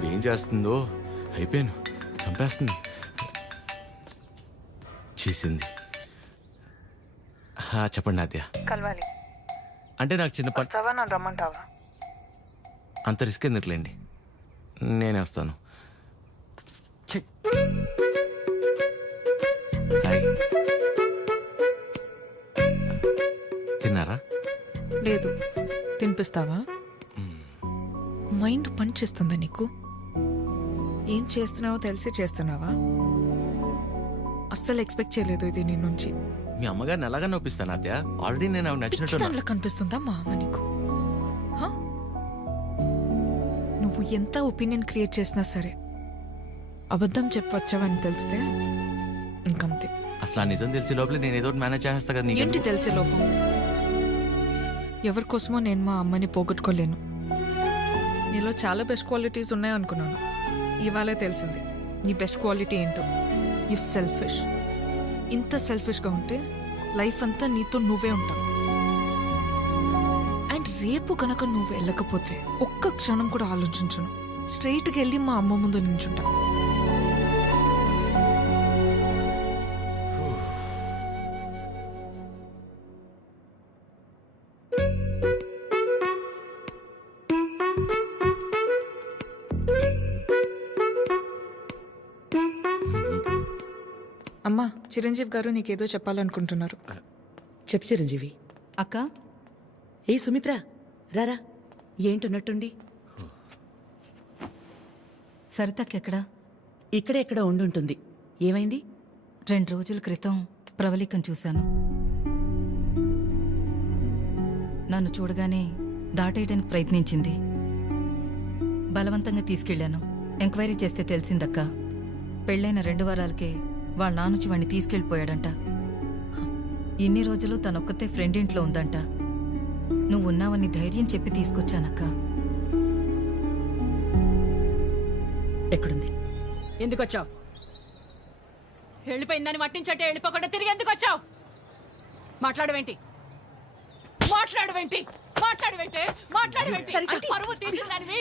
ఇప్పుడు ఏం చేస్తుందో అయిపోయాను, చంపేస్తుంది. చేసింది. చెప్పండి నాద్య. కలవాలి అంటే నాకు చిన్న పని. వస్తావా, నన్ను రమ్మంటావా? అంత రిస్క్ ఎందుకులేండి, నేనే వస్తాను. హాయ్. తిన్నారా? లేదు. తినిపిస్తావా? మైండ్ పని చేస్తుందా నీకు? ఏం చేస్తున్నావో తెలిసి చేస్తున్నావా? అస్సలు ఎక్స్పెక్ట్ చేయలేదు ఇది నీ నుంచి. మీ అమ్మగారిని ఎలాగా నొప్పిస్తాను అత్య? ఆల్రెడీ నేను ఆవిడ నచ్చినట్టు. దాంట్లో కనిపిస్తుందా మా అమ్మ నీకు? నువ్వు ఎంత ఒపీనియన్ క్రియేట్ చేసినా సరే అబద్ధం చెప్పవచ్చావని తెలిస్తే ఇంకంతే. అసలు ఆ నిజం తెలిసే లోపల నేను ఏదో మేనేజ్ చేస్తా కదా. ఏంటి తెలిసే లోపం? ఎవరి కోసమో నేను మా అమ్మని పోగొట్టుకోలేను. నీలో చాలా బెస్ట్ క్వాలిటీస్ ఉన్నాయనుకున్నాను, ఇవాళే తెలిసింది నీ బెస్ట్ క్వాలిటీ ఏంటో. You selfish. ఇంత సెల్ఫిష్గా ఉంటే లైఫ్ అంతా నీతో నువ్వే ఉంటావు. అండ్ రేపు కనుక నువ్వు వెళ్ళకపోతే ఒక్క క్షణం కూడా ఆలోచించను, స్ట్రైట్గా వెళ్ళి మా అమ్మ ముందు నించుంటా. అమ్మా, చిరంజీవి గారు నీకేదో చెప్పాలనుకుంటున్నారు. చెప్పు చిరంజీవి. అక్క. ఏ సుమిత్ర, రారా. ఏంటున్నట్టుండి? సరితక్కెక్కడా? ఇక్కడెక్కడ ఉండుంటుంది. ఏమైంది? 2 రోజుల క్రితం ప్రవళికను చూశాను. నన్ను చూడగానే దాటేయడానికి ప్రయత్నించింది. బలవంతంగా తీసుకెళ్లాను. ఎంక్వైరీ చేస్తే తెలిసిందక్క, పెళ్ళైన 2 వారాలకే వాళ్ళ నానుచి వాణ్ణి తీసుకెళ్ళిపోయాడంట. ఇన్ని రోజులు తనొక్కతే ఫ్రెండ్ ఇంట్లో ఉందంట. నువ్వున్నావని ధైర్యం చెప్పి తీసుకొచ్చానక్క. ఎక్కడుంది? ఎందుకొచ్చావు? వెళ్ళిపోయిందని మట్టించట్టే వెళ్ళిపోకుండా తిరిగి ఎందుకొచ్చావు? మాట్లాడవేంటి? మాట్లాడవేంటి? మాట్లాడవేంటి? మాట్లాడవేంటి? పరువు తీసిందానివి.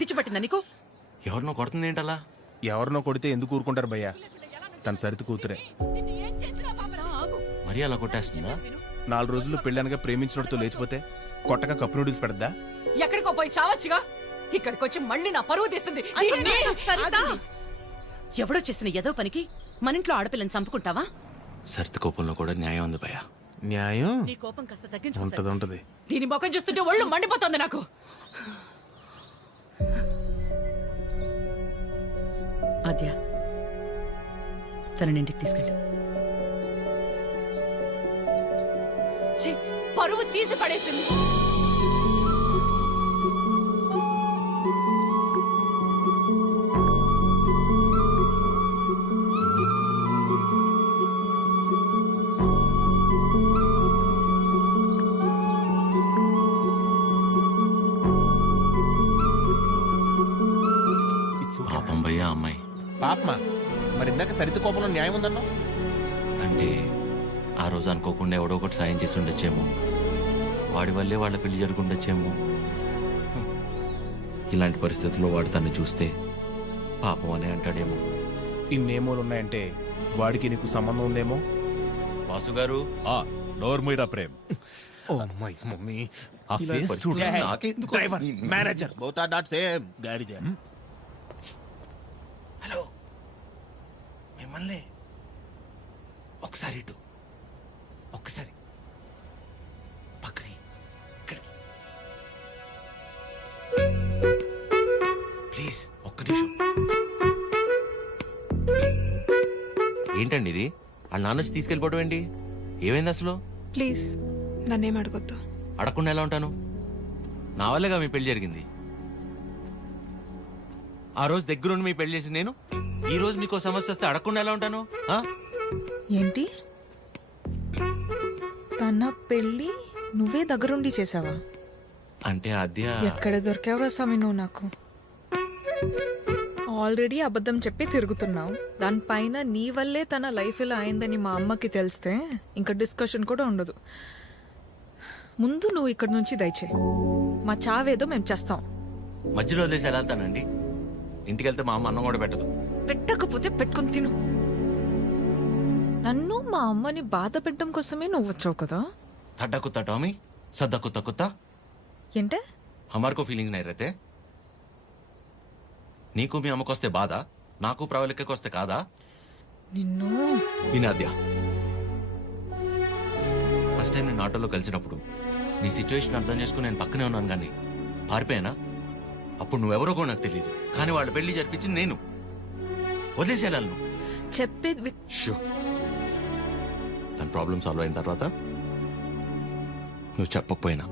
పిచ్చి పట్టిందా నీకు? ఎవరినో కొడుతుంది ఏంటలా? ఎవరినో కొడితే ఎందుకు ఊరుకుంటారు భయ్యా? తన సరిత కూతురే. మరీ అలా కొట్టేస్తుందా? 4 రోజులు పెళ్ళానగా ప్రేమించినోడితో లేచిపోతే కొట్టగా కప్పు నూడిల్స్ పెడద్దా? ఎక్కడికో పోయి చావచ్చుగా. ఇక్కడికి వచ్చి మళ్ళీ నా పరువు తీస్తుంది. ఎవడో చేసిన ఏదో పనికి మన ఇంట్లో ఆడపిల్లని చంపుకుంటావా? సరిత కోపంలో కూడా న్యాయం ఉంది భయ్యా. న్యాయం నీ కోపం కాస్త తగ్గించుకుంటా. ఉంటది. దీని ముఖం చూస్తుంటే ఒళ్ళు మండిపోతుంది నాకు. ఆద్య, తనని ఇంటికి తీసుకెళ్ళు. పరువు తీసి పడేసింది. పాపం భయ్యా అమ్మాయి. పాపమా? మరి ఇందాక సరిత కోపంలో న్యాయం ఉందన్నా? అంటే ఆ రోజు అనుకోకుండా ఎవడో ఒకటి సాయం చేసి ఉండొచ్చేమో, వాడి వల్లే వాళ్ళ పెళ్లి జరుగుండొచ్చేమో. ఇలాంటి పరిస్థితుల్లో వాడు తను చూస్తే పాపం అని అంటాడేమో. ఇన్నేమోలు ఉన్నాయంటే వాడికి నీకు సంబంధం ఉందేమో. వాసు గారు, నోర్మీరా ప్రేమ్. ఓ మై మమ్మీ, ఆ ఫేస్ చూడు. నాకెందుకు driver, manager both are not same. గాడిద. హలో, మిమ్మల్ని ఒకసారి ఇటు, ఒక్కసారి పక్కకి, ఇక్కడికి ప్లీజ్, ఒక్క నిమిషం. ఏంటండి ఇది? ఆ నాన్న వచ్చి తీసుకెళ్ళిపోవడం ఏంటి? ఏమైంది అసలు? ప్లీజ్ నన్నేం అడగొద్దు. అడగకుండా ఎలా ఉంటాను? నా వల్లేగా మీ పెళ్లి జరిగింది. ఆ రోజు దగ్గరుండి మీ పెళ్లి చేసి నేను ఈ రోజు మీకు సమస్య వస్తే అడగకుండా ఎలా ఉంటాను? ఏంటి? తన పెళ్ళి నువ్వే దగ్గరుండి చేసావా? అంటే అద్య ఎక్కడ దొరికావురా స్వామి నువ్వు నాకు? ఆల్రెడీ అబద్ధం చెప్పి తిరుగుతున్నావు. దానిపైన నీ వల్లే తన లైఫ్ ఇలా అయిందని మా అమ్మకి తెలిస్తే ఇంకా డిస్కషన్ కూడా ఉండదు. ముందు నువ్వు ఇక్కడ నుంచి దయచేయి. మా చావేదో మేము చేస్తాం. మధ్యలో వదిలేసి ఎలా వెళ్తానండి? ఇంటికి వెళ్తే మా అమ్మ అన్నం కూడా పెట్టదు. పెట్టకపోతే పెట్టుకుని తిను. నన్ను మా అమ్మని బాధ పెట్టడం కోసమే నువ్వు వచ్చావు కదా. थड्डा कुत्ता टॉमी, सद्दा कुत्ता कुत्ता. ఏంటే? हमारे को फीलिंग नहीं रहते. నీకు మీ అమ్మకు వస్తే బాధ, నాకు ప్రవళికకి వస్తే కాదా? నిన్ను వినాద్య, ఫస్ట్ టైం నేను ఆటోలో కలిసినప్పుడు నీ సిచ్యువేషన్ అర్థం చేసుకుని నేను పక్కనే ఉన్నాను, కానీ పారిపోయానా? అప్పుడు నువ్వెవరో కూడా నాకు తెలియదు, కానీ వాళ్ళు పెళ్లి జరిపించింది నేను. వదిలేసేయాలను చెప్పేది షో. తన ప్రాబ్లం సాల్వ్ అయిన తర్వాత నువ్వు చెప్పకపోయినా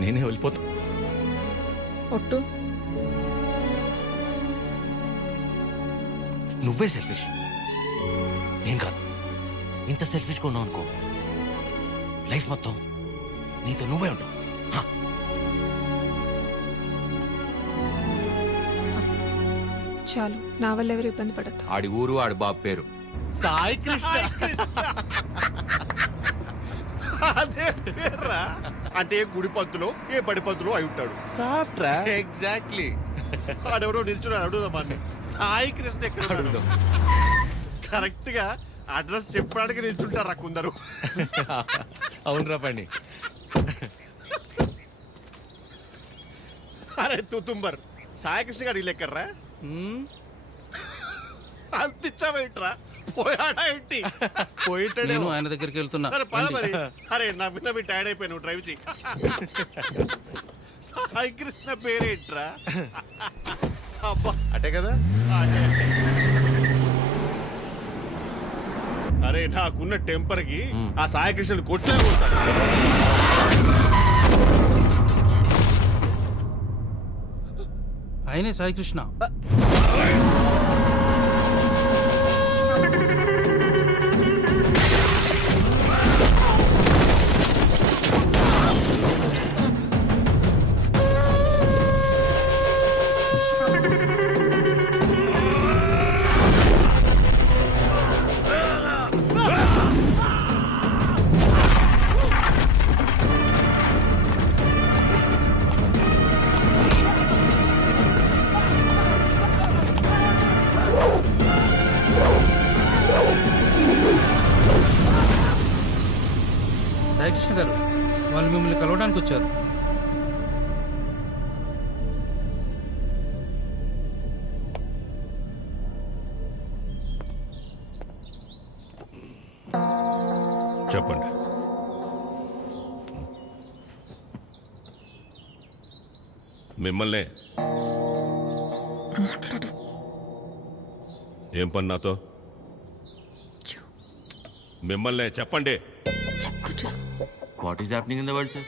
నేనే వెళ్ళిపోతా. ఒట్టు. నువ్వే సెల్ఫిష్, నేను కాదు. ఇంత సెల్ఫిష్గా ఉన్నావు అనుకో, లైఫ్ మొత్తం నీతో నువ్వే ఉండవు. చాలు, నా వల్ల ఎవరు ఇబ్బంది పడద్దు. ఆడి ఊరు, ఆడి బాబు పేరు సాయి కృష్ణ. అదే పేర్రా. అంటే ఏ గుడి పంతులో ఏ బడి పంతులో అయి ఉంటాడు. సాఫ్ట్ రా. ఎగ్జాక్ట్లీ. ఆడెవరో నిల్చున్నాడు, అడుగుదామాన్ని. సాయి కృష్ణ ఎక్కడ అడుగుదాం. కరెక్ట్ గా అడ్రస్ చెప్పడానికి నిల్చుంటారా కొందరు. అవునరా పండి. అరే తుతుంబర్, సాయి కృష్ణ గారు ఇల్లు ఎక్కడ్రా? అంతిచ్చావేంట్రా? పోయాడా ఏంటి? నేను ఆయన దగ్గరికి వెళ్తున్నా. సరే పద మరి. అరే నా విన్న మీ టైర్డ్ అయిపోయి నువ్వు డ్రైవ్ చేయి. సాయి కృష్ణ పేరేంట్రా? అబ్బా అటే కదా. అదే. అరే నాకున్న టెంపర్ కి ఆ సాయి కృష్ణుడు కొట్లే కొడతాడు. ఆయనే సాయి కృష్ణ. సాయి కృష్ణ గారు, వాళ్ళు మిమ్మల్ని కలవడానికి వచ్చారు. చెప్పండి. మిమ్మల్నే. ఏం పని నాతో? మిమ్మల్నే చెప్పండి. What is happening in the world, sir?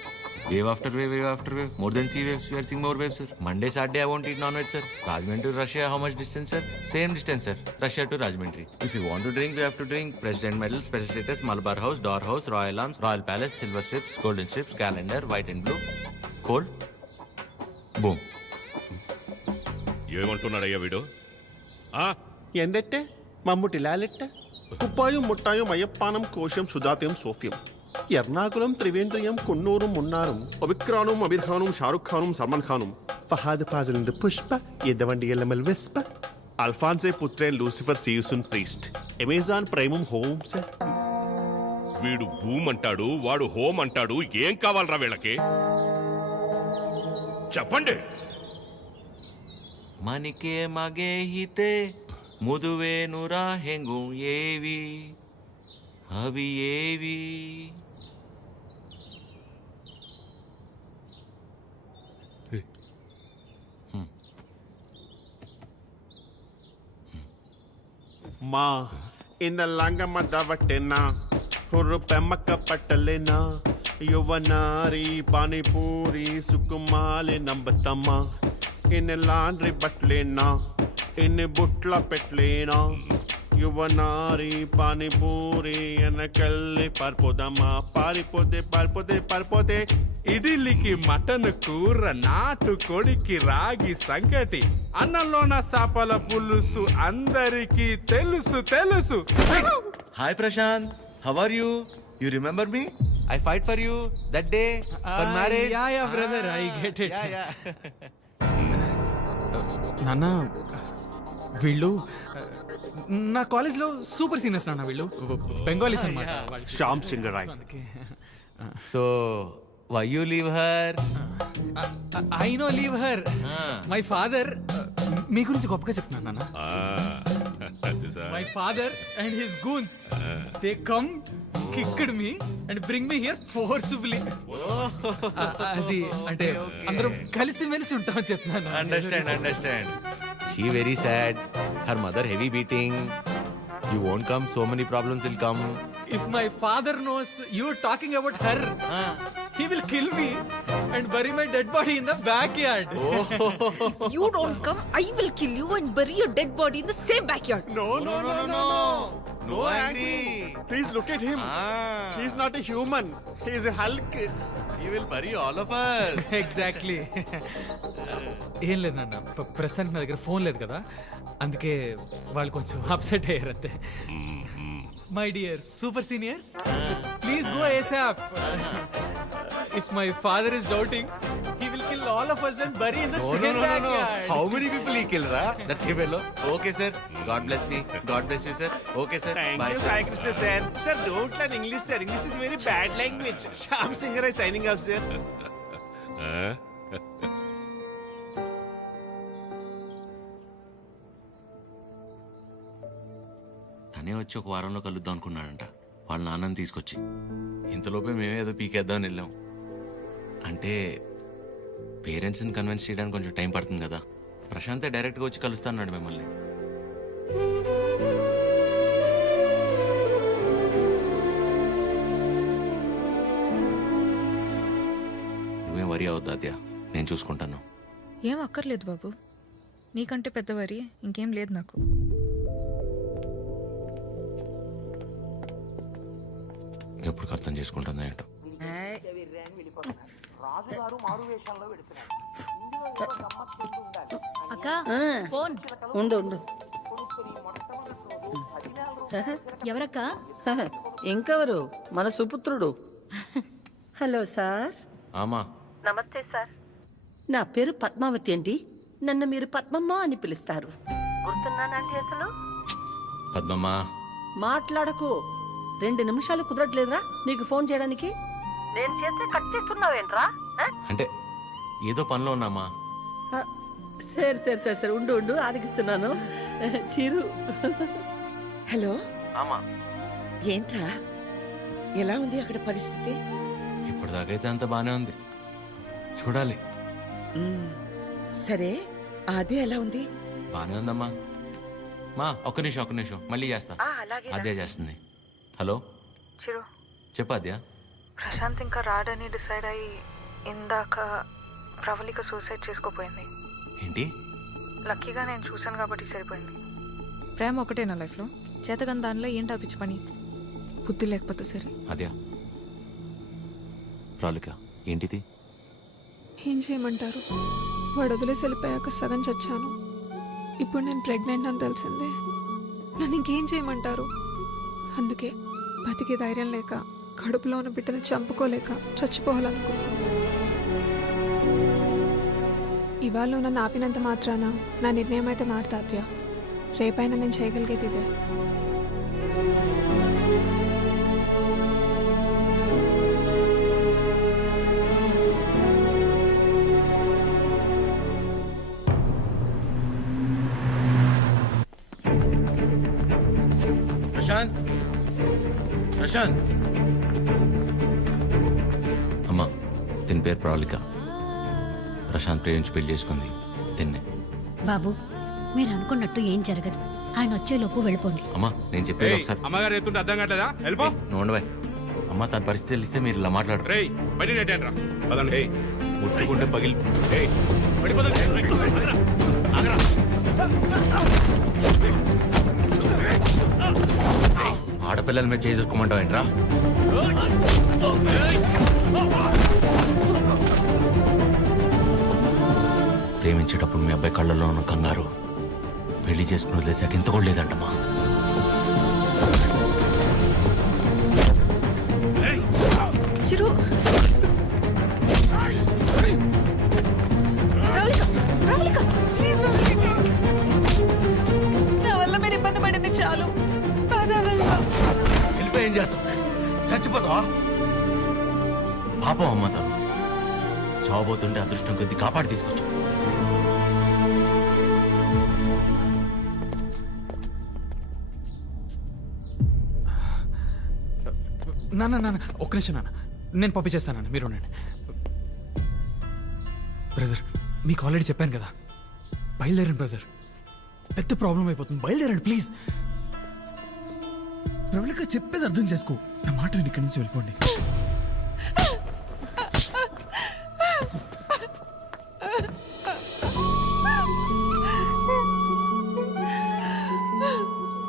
Wave after wave, wave after wave. More than sea waves, we are seeing more waves, sir. Monday, Saturday, I won't eat non-veg, sir. Rajahmundry to Russia, how much distance, sir? Same distance, sir. Russia to Rajahmundry. If you want to drink, we have to drink. President medal, special status, Malabar House, Door House, Royal Arms, Royal Palace, Silver Strips, Golden Strips, Calendar, White and Blue. Cold. Boom. ఏమంటున్నాడయ్యా వీడు? ఎందెట్టే మమ్ముటి లాలెట్ట కుప్పాయం ముట్టాయం అయ్యప్పానం కోశం సుధాత్యం సోఫ్యం ఎర్నాకులం త్రివేంద్రియం కున్నూరం మున్నారం ఒబిక్రానుం అబిర్ఖానుం షారుఖ్ ఖానుం సల్మాన్ ఖానుం ఫహాద్ ఫాజిలింద పుష్ప ఎద్దవండి ఎల్లమల్ వెస్ప అల్ఫాన్సే పుత్రేన్ లూసిఫర్ సీయుసున్ ప్రీస్ట్ అమెజాన్ ప్రైమం హోమ్స్. వీడు భూమ్ అంటాడు, వాడు హోమ్ అంటాడు. ఏం కావాలరా వీళ్ళకి? చెప్పండి. మనికే మగే హితే ముదువేనురా హెంగు ఏవి అవి ఏవి? మా ఇంద లంగమ్మ దవట్టెనా హుర్రు పెమ్మక్క పట్టలేనా యువనారి పానీపూరి సుకుమాలి నంబతమ్మ ఇన్ని లాండ్రీ బట్టలేనా ఇన్ని బుట్ల పెట్టలేనా యువనారి పానీపూరి వెనకెళ్ళి పారిపోదమ్మా పారిపోతే పారిపోతే పారిపోతే ఇడ్లీకి మటన్ కూర, నాటు కొడికి రాగి సంగటి, అన్నంలోన సాపల పులుసు అందరికీ తెలుసు తెలుసు. Hi Prashant, how are you? You remember me? I fight for you that day for marriage. Yeah, brother, I get it. Yeah. నాన్న వీళ్ళు నా కాలేజ్లో సూపర్ సీనియర్స్ నాన్న వీళ్ళు బెంగాలీస్ అనమాట Shyam Singh Roy. So, why you leave her? I no leave her my father మీ గురించి గొప్పగా చెప్తున్నాను నాన్న. My father and his goons they come kicked me and bring me here forcefully. అది అంటే అందరం కలిసి మెలిసి ఉంటామని చెప్తున్నాను. Understand. She very sad. Her mother heavy beating. You won't come, so many problems will come. If my father knows you talking about her, he will kill me and bury my dead body in the backyard. If you don't come, I will kill you and bury your dead body in the same backyard. No, angry. Please look at him. He's not a human. He is a Hulk. He will bury all of us. Exactly. ఏం లేదు నాన్న, ప్రస్తుతానికి నా దగ్గర phone లేదు కదా, అందుకే వాళ్ళు కొంచెం అప్సెట్ అయ్యారు అంతే. My dear super seniors, please go ASAP. If my father is doubting, he will kill all of us and bury in the same backyard. How many people he killed, ra? That fellow. Okay, sir. God bless me. God bless you, sir. Okay, sir. Thank Bye, you, sir. Sai Krishna, sir. Sir, don't learn English, sir. English is very bad language. Shyam Singh is signing off, sir. తనే వచ్చి ఒక వారంలో కలుద్దాం అనుకున్నాడంట వాళ్ళ నాన్నని తీసుకొచ్చి. ఇంతలోపే మేమే ఏదో పీకేద్దామని వెళ్ళాం. అంటే పేరెంట్స్ని కన్విన్స్ చేయడానికి కొంచెం టైం పడుతుంది కదా. ప్రశాంతే డైరెక్ట్గా వచ్చి కలుస్తా అన్నాడు మిమ్మల్ని. నువ్వేం వరి అవద్దు అద్యా, నేను చూసుకుంటాను. ఏం అక్కర్లేదు బాబు, నీకంటే పెద్దవారి ఇంకేం లేదు నాకు. ఎప్పుడు అర్థం చేసుకుంటుందా ఏంటో. అక్క ఫోన్ ఉండు ఎవరక్క? ఇంకెవరు? మన సుపుత్రుడు. Hello sir. ఆమా, నమస్తే సార్. నా పేరు పద్మావతి అండి. నన్ను మీరు పద్మమ్మ అని పిలుస్తారు. గుర్తున్నానండి అసలు? పద్మమ్మ మాట్లాడకు. 2 నిమిషాలు కుదరట్లేదురా నీకు ఫోన్ చేయడానికి? నేను చేస్తే కట్ చేస్తున్నావేంట్రా? అంటే ఏదో పనిలో ఉన్నామా. సరే ఉండు ఆరగిస్తున్నాను. చిరు. హలో ఆమా, ఏంట్రా, ఎలా ఉంది అక్కడ పరిస్థితి? ఇప్పటిదాకైతే అంత బానే ఉంది, చూడాలి. సరే, అది ఎలా ఉంది? బానే ఉందమ్మా. మా ఒక్క నిమిషం మళ్ళీ చేస్తా. అదే చేస్తుంది. హలో చిరు, చెప్పు అద్యా. ప్రశాంత్ ఇంకా రాడని డిసైడ్ అయ్యి ఇందాక ప్రవళిక సూసైడ్ చేసుకోపోయింది. ఏంటి? లక్కీగా నేను చూశాను కాబట్టి సరిపోయింది. ప్రేమ ఒకటే నా లైఫ్లో, చేతగాని దానిలో ఏంటా పిచ్చి పని? బుద్ధి లేకపోతే సరే. అద్యా, ప్రాలిక ఏంటిది? ఏం చేయమంటారు? వాడు వదిలేసి వెళ్ళిపోయాక సగం చచ్చాను. ఇప్పుడు నేను ప్రెగ్నెంట్ అని తెలిసిందే. నన్ను ఇంకేం చేయమంటారు? అందుకే బతికే ధైర్యం లేక, కడుపులో ఉన్న బిడ్డను చంపుకోలేక చచ్చిపోవాలనుకున్నాను. ఇవాళ నన్ను ఆపినంత మాత్రాన నా నిర్ణయం అయితే మారుతాత్యా. రేపైనా నేను చేయగలిగేది ఇదే. ప్రశాంత్ అమ్మా, దీని పేరు ప్రాలిక. ప్రశాంత్ ప్రేమించి పెళ్లి చేసుకుంది తిన్నే. బాబు, మీరు అనుకున్నట్టు ఏం జరగదు. ఆయన వచ్చేలోపు వెళ్ళిపోండి. అమ్మా, నేను చెప్పేది ఒకసారి. అమ్మగారు చెప్తుంటే అర్థం కావట్లేదా? వెళ్ళిపో. నోండవే అమ్మా, తన పరిస్థితి తెలిస్తే మీరు ఇలా మాట్లాడరు. రేయ్ బయట నెట్టండి రా. పదండి. ముట్టుకుంటే పగిలి. ఆడపిల్లల మీద చేసుకోమంటావు ఏంట్రా? ప్రేమించేటప్పుడు మీ అబ్బాయి కళ్ళల్లో ఉన్న కంగారు పెళ్లి చేసుకుని వదిలేసాక ఇంత కూడా లేదంటమ్మా. చిరు ప్లీజ్ నా వల్ల మీరు ఇబ్బంది పడింది చాలు. వెళ్ళిపోయి ఏం చేస్తావు? చచ్చిపోతావా? పాపం అమ్మ తను చావబోతుంటే అదృష్టం కొద్ది కాపాడి తీసుకొచ్చు. నాన్న ఒక్క నిమిషం నాన్న, నేను పంపించేస్తాను, మీరు ఉండండి. బ్రదర్ మీకు ఆల్రెడీ చెప్పాను కదా, బయలుదేరండి బ్రదర్, పెద్ద ప్రాబ్లం అయిపోతుంది, బయలుదేరండి ప్లీజ్. ప్రవళిక చెప్పేది అర్థం చేసుకో, నా మాట విని ఇక్కడి నుంచి వెళ్ళిపోండి.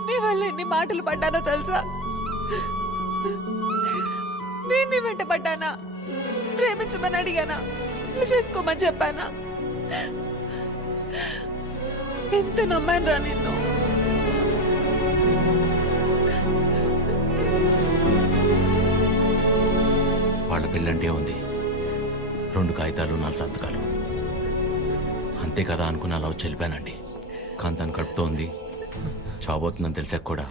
నీ వల్ల ఎన్ని మాటలు పడ్డానో తెలుసా? నేను నీ వెంట పడ్డానా? ప్రేమించమని అడిగానా? పెళ్లి చేసుకోమని చెప్పానా? ఎంత నమ్మాను రా నిన్ను. వాళ్ళ పెళ్ళంటే ఉంది, 2 కాగితాలు 4 సంతకాలు అంతే కదా అనుకుని అలా వచ్చి వెళ్ళిపోయానండి. కానీ తను కడుపుతో ఉంది, చావబోతుందని తెలిసాక కూడా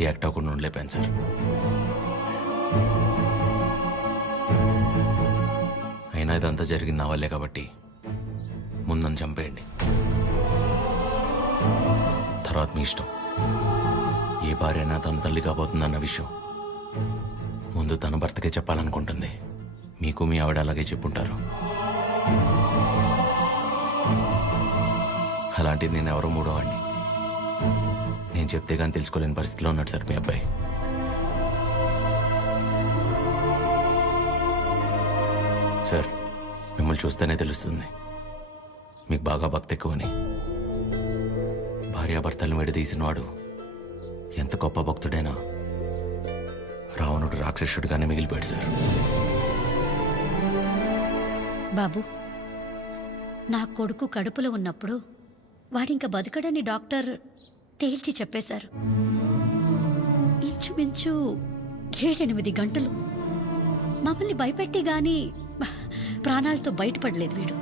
రియాక్ట్ అవ్వకుండా ఉండలేపాను సార్. అయినా ఇదంతా జరిగింది నా వల్లే కాబట్టి ముందు నన్ను చంపేయండి, తర్వాత మీ ఇష్టం. ఏ భార్య అయినా తన తల్లి కాబోతుందన్న విషయం ముందు తన భర్తకే చెప్పాలనుకుంటుంది. మీకు మీ ఆవిడ అలాగే చెప్పుంటారు. అలాంటిది నేను ఎవరో మూడో వాడిని. నేను చెప్తే కానీ తెలుసుకోలేని పరిస్థితిలో ఉన్నాడు సార్ మీ అబ్బాయి. సార్ మిమ్మల్ని చూస్తేనే తెలుస్తుంది మీకు బాగా భక్తి ఎక్కువని. భార్యాభర్తలను విడదీసిన వాడు ఎంత గొప్ప భక్తుడైనా రావణుడు రాక్షసుడిగానే మిగిలిపోయాడు సార్. బాబు, నా కొడుకు కడుపులో ఉన్నప్పుడు వాడింక బతకడని డాక్టర్ తేల్చి చెప్పేశారు. ఇంచుమించు 7-8 గంటలు మమ్మల్ని భయపెట్టి గాని ప్రాణాలతో బయటపడలేదు వీడు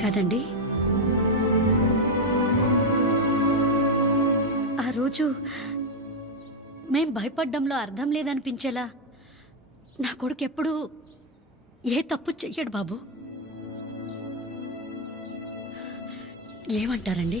కదండి. ఆ రోజు మేం భయపడ్డంలో అర్థం లేదనిపించేలా నా కొడుకు ఎప్పుడూ ఏ తప్పు చెయ్యడు బాబు. ఏమంటారండి?